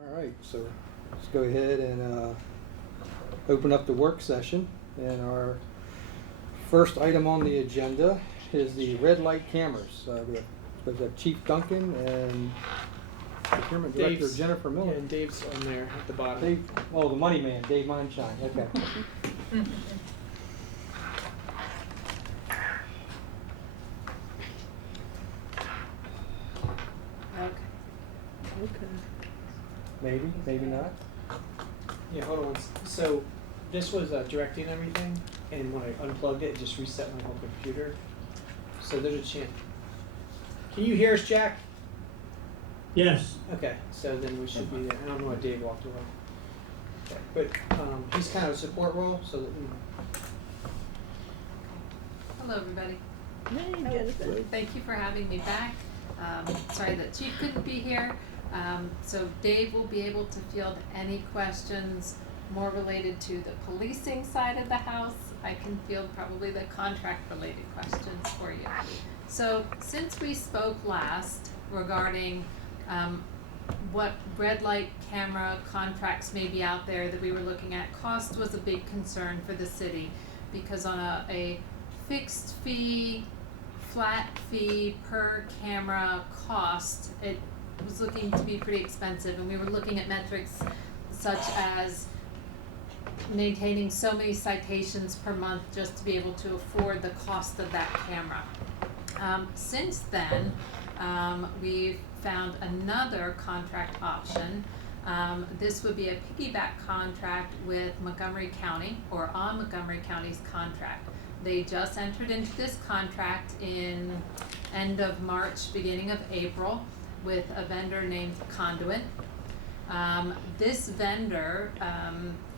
All right, so let's go ahead and open up the work session. And our first item on the agenda is the red light cameras. We have Chief Duncan and Procurement Director Jennifer Miller. Yeah, and Dave's on there at the bottom. Dave, oh, the money man, Dave Mindshine. Okay. Okay. Maybe not. Yeah, hold on. So this was directing everything, and when I unplugged it, it just reset my whole computer. So there's a chance. Can you hear us, Jack? Yes. Okay, so then we should be there. I don't know why Dave walked away. Okay, but he's kind of a support role, so that we. Hello, everybody. Hey, Jennifer. Thank you for having me back. Sorry that Chief couldn't be here. So Dave will be able to field any questions more related to the policing side of the house. I can field probably the contract-related questions for you. So since we spoke last regarding what red light camera contracts may be out there that we were looking at, cost was a big concern for the city because on a fixed fee, flat fee per camera cost, it was looking to be pretty expensive, and we were looking at metrics such as maintaining so many citations per month just to be able to afford the cost of that camera. Since then, we've found another contract option. This would be a piggyback contract with Montgomery County, or on Montgomery County's contract. They just entered into this contract in end of March, beginning of April, with a vendor named Conduit. This vendor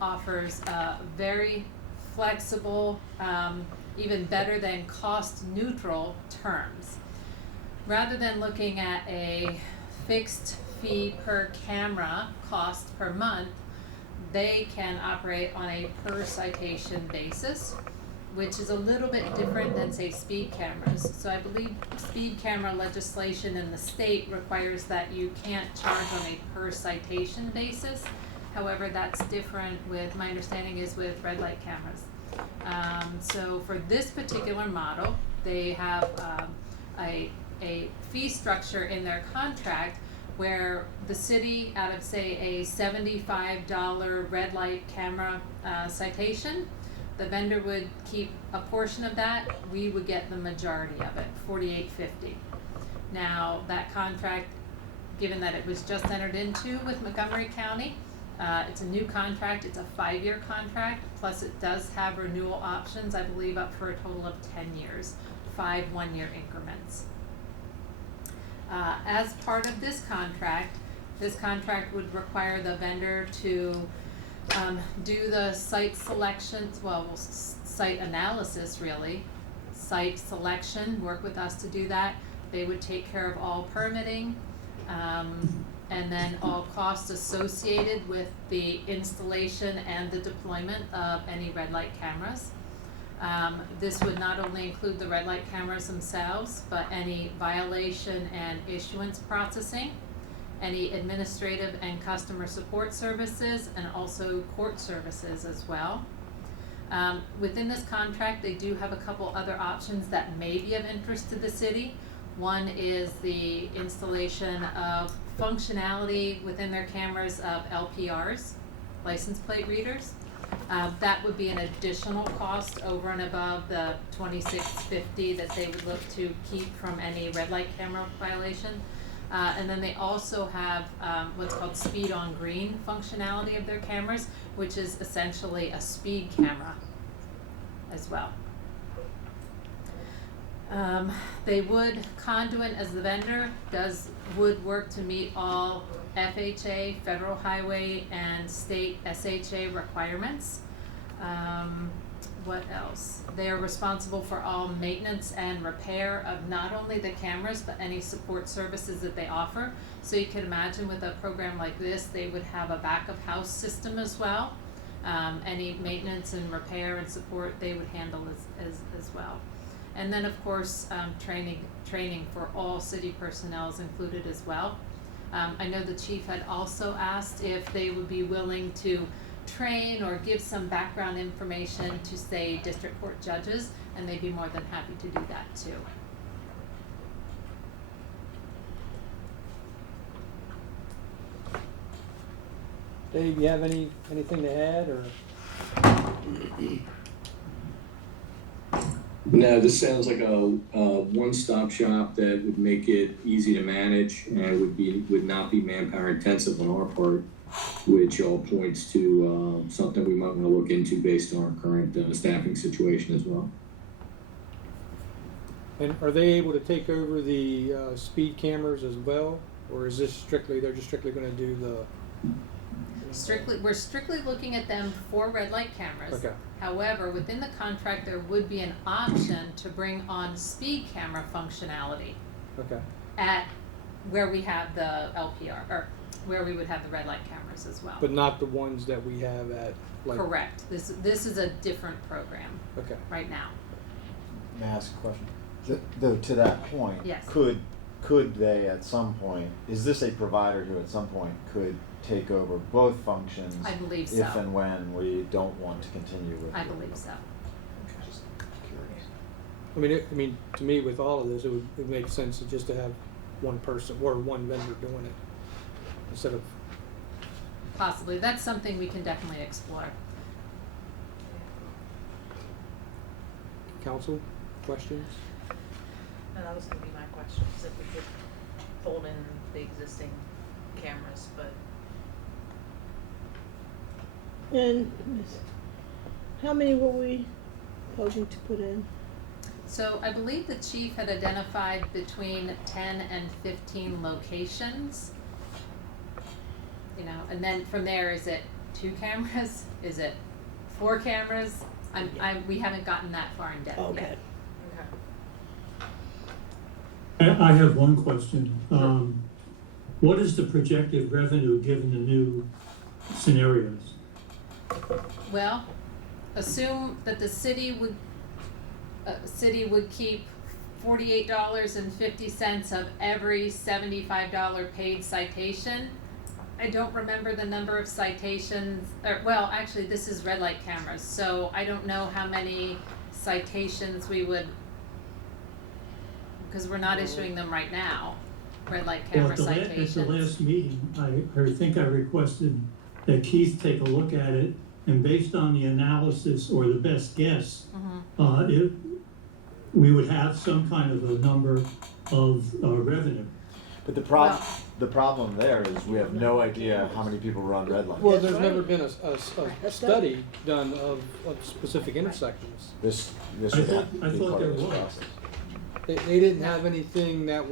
offers very flexible, even better than cost neutral terms. Rather than looking at a fixed fee per camera cost per month, they can operate on a per citation basis, which is a little bit different than, say, speed cameras. So I believe speed camera legislation in the state requires that you can't charge on a per citation basis. However, that's different with, my understanding is with red light cameras. So for this particular model, they have a fee structure in their contract where the city, out of say a $75 red light camera citation, the vendor would keep a portion of that. We would get the majority of it, $48.50. Now that contract, given that it was just entered into with Montgomery County, it's a new contract. It's a 5-year contract. Plus, it does have renewal options. I believe up for a total of 10 years, 5 one-year increments. As part of this contract would require the vendor to do the site selections, site analysis really, site selection, work with us to do that. They would take care of all permitting, and then all costs associated with the installation and the deployment of any red light cameras. This would not only include the red light cameras themselves, but any violation and issuance processing, any administrative and customer support services, and also court services as well. Within this contract, they do have a couple other options that may be of interest to the city. One is the installation of functionality within their cameras of LPRs, license plate readers. That would be an additional cost over and above the $26.50 that they would look to keep from any red light camera violation. And then they also have what's called speed on green functionality of their cameras, which is essentially a speed camera as well. Conduit as the vendor would work to meet all FHA, federal highway, and state SHA requirements. What else? They are responsible for all maintenance and repair of not only the cameras, but any support services that they offer. So you can imagine with a program like this, they would have a back of house system as well. Any maintenance and repair and support they would handle as well. And then of course, training for all city personnel is included as well. I know the chief had also asked if they would be willing to train or give some background information to, say, district court judges, and they'd be more than happy to do that too. Dave, you have anything to add, or? No, this sounds like a one-stop shop that would make it easy to manage and would not be manpower intensive on our part, which all points to something we might want to look into based on our current staffing situation as well. And are they able to take over the speed cameras as well, or is this they're just strictly going to do the? We're strictly looking at them for red light cameras. Okay. However, within the contract, there would be an option to bring on speed camera functionality Okay. at where we have the LPR, or where we would have the red light cameras as well. But not the ones that we have at, like. Correct. This is a different program Okay. right now. May I ask a question? Though to that point, Yes. could they at some point, is this a provider who at some point could take over both functions? I believe If so. and when we don't want to continue with? I believe so. Just curious. I mean, to me, with all of this, it would make sense just to have one person or one vendor doing it instead of. Possibly. That's something we can definitely explore. Council, questions? And that was gonna be my question, is if we could fold in the existing cameras, but And how many were we hoping to put in? So I believe the chief had identified between 10 and 15 locations. You know, and then from there, is it 2 cameras? Is it 4 cameras? We haven't gotten that far in depth Okay. yet. okay. I have one question. What is the projected revenue given the new scenarios? Well, assume that the city would keep $48.50 of every $75 paid citation. I don't remember the number of citations, well, actually, this is red light cameras, so I don't know how many citations we would, because we're not issuing them right now, red light Well, camera citations. at the last meeting, I think I requested that Keith take a look at it, and based on the analysis or the best guess, we would have some kind of a number of revenue. But the problem there is we have no idea how many people run red lights. Well, That's there's right. never been a study done of specific intersections. This I would thought- have to I be thought part there of this was. process. They didn't have anything that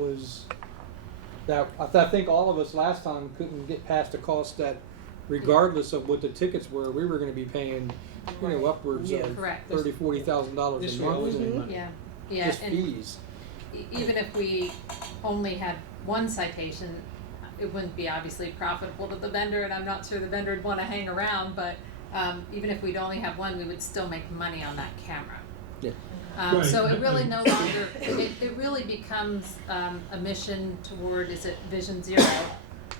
I think all of us last time couldn't get past the cost that regardless of what the tickets were, we were gonna be paying, upwards Yeah. of Correct. $30,000-$40,000 This a would always month. be in money. Yeah, yeah, Just and fees. even if we only had one citation, it wouldn't be obviously profitable to the vendor, and I'm not sure the vendor would wanna hang around, but, even if we'd only have one, we would still make money on that camera. Yeah. Right. So it really no longer, it really becomes, a mission toward, is it Vision Zero?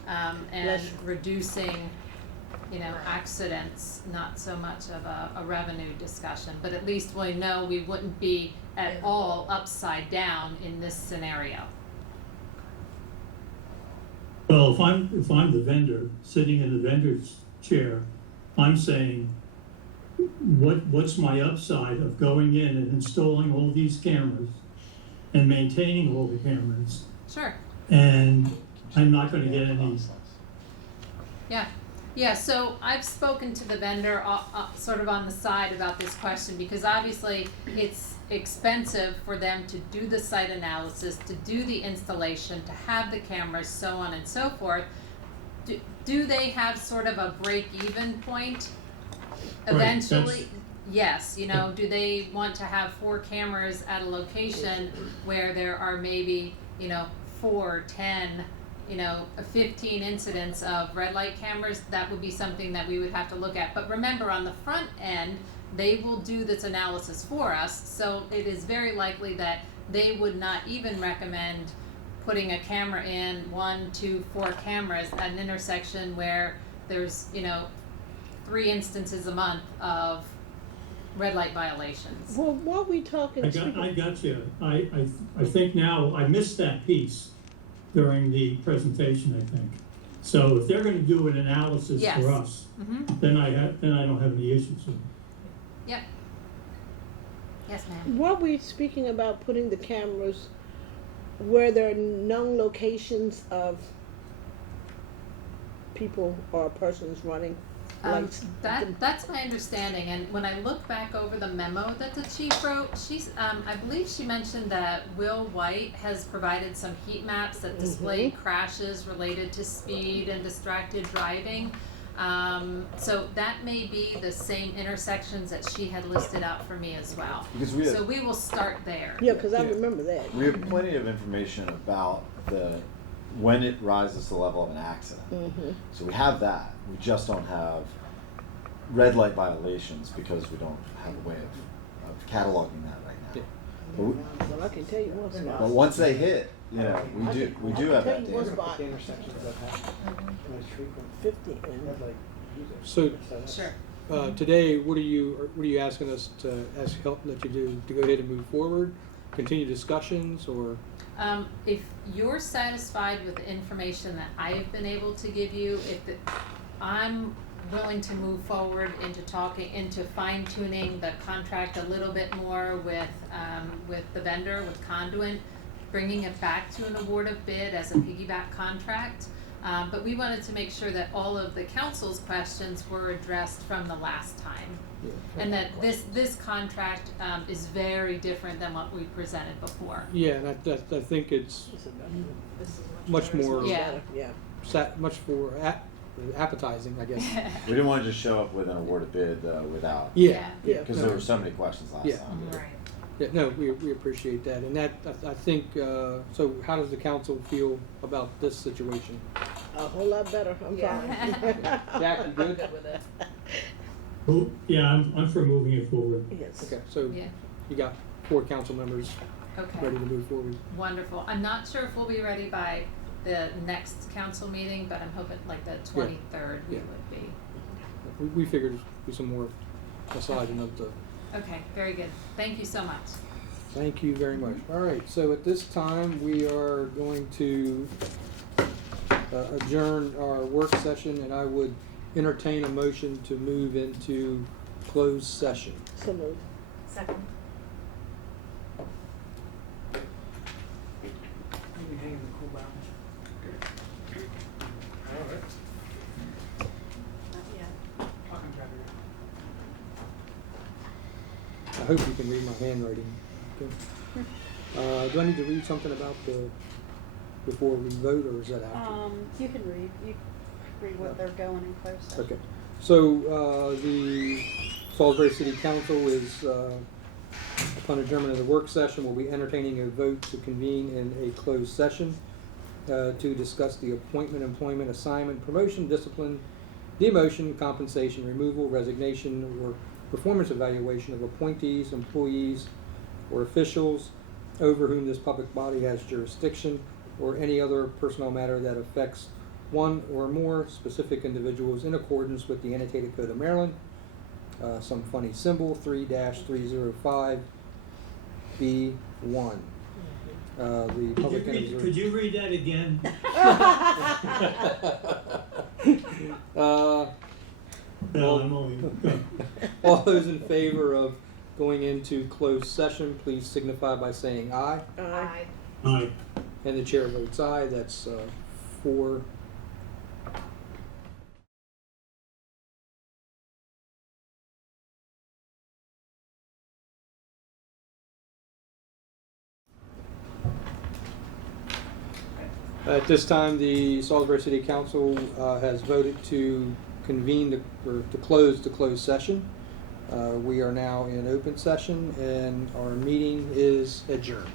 And Yes. reducing, accidents, not so much of a revenue discussion, but at least we know we wouldn't be at all upside down in this scenario. Well, if I'm the vendor, sitting in the vendor's chair, I'm saying, what's my upside of going in and installing all these cameras and maintaining all the cameras, Sure. and I'm not gonna get any, Yeah, so I've spoken to the vendor sort of on the side about this question, because obviously it's expensive for them to do the site analysis, to do the installation, to have the cameras, so on and so forth. Do they have sort of a break-even point Right, eventually? Yes, do they want to have 4 cameras at a location where there are maybe, 4, 10, 15 incidents of red light cameras? That would be something that we would have to look at. But remember, on the front end, they will do this analysis for us, so it is very likely that they would not even recommend putting a camera in, 1, 2, 4 cameras at an intersection where there's, 3 instances a month of red light violations. Well, while we talking, I got you. I think now, I missed that piece during the presentation, I think. So if they're gonna do an analysis Yes. for us, Mm-hmm. then I don't have any issues with it. Yep. Yes, ma'am. while we speaking about putting the cameras where there are known locations of people or persons running lights. That's my understanding, and when I look back over the memo that the chief wrote, I believe she mentioned that Will White has provided some heat maps that display crashes related to speed and distracted driving. So that may be the same intersections that she had listed out for me as well. Because So we will start there. Yeah, because I Yeah. remember that. we have plenty of information about when it rises to the level of an accident. Mm-hmm. So we have that. We just don't have red light violations because we don't have a way of cataloging that right now. Yeah. But, we, Well, I can tell you once but once they hit, we do have that tell you what's data. about Intersections that have most frequent 50 and red light users. So, that's- Sure. today, what are you asking us to ask help that you do to go ahead and move forward, continue discussions, or? If you're satisfied with the information that I have been able to give you, I'm willing to move forward into fine tuning the contract a little bit more with the vendor, with Conduent, bringing it back to an award of bid as a piggyback contract. But we wanted to make sure that all of the council's questions were addressed from the last time. And that this contract is very different than what we presented before. Yeah, and I think it's This is much more, Yeah. yeah. much more appetizing, I guess. We didn't want to just show up with an awarded bid without. Yeah, Yeah. Because there were so many questions last Yeah. time. Right. Yeah, no, we appreciate that, and that, I think, so how does the council feel about this situation? A whole lot better. I'm Yeah. fine. Jack, you good? Good with it. Well, yeah, I'm for moving it forward. Yes. Okay, so Yeah, you got 4 council members okay. ready to move forward. Wonderful. I'm not sure if we'll be ready by the next council meeting, but I'm hoping like the 23rd we Yeah. would be. We figured there'd be some more massaging of the. Okay, very good. Thank you so much. Thank you very much. All right, so at this time, we are going to adjourn our work session, and I would entertain a motion to move into closed session. So moved. Second. Maybe hang in the cool down. Alright. Not yet. Talking about it. I hope you can read my handwriting. Okay. Do I need to read something about before we vote, or is that after? You can read. You read what they're going in closed session. Okay, so, the Salisbury City Council is, upon adjournment of the work session, will be entertaining a vote to convene in a closed session, to discuss the appointment, employment, assignment, promotion, discipline, demotion, compensation, removal, resignation, or performance evaluation of appointees, employees, or officials over whom this public body has jurisdiction, or any other personnel matter that affects one or more specific individuals in accordance with the annotated code of Maryland. Some funny symbol, 3-305 B1. The public Could you read that again? No, I'm only. All those in favor of going into closed session, please signify by saying aye. Aye. Aye. And the chair votes aye. That's 4. At this time, the Salisbury City Council has voted to convene or to close the closed session. We are now in open session, and our meeting is adjourned.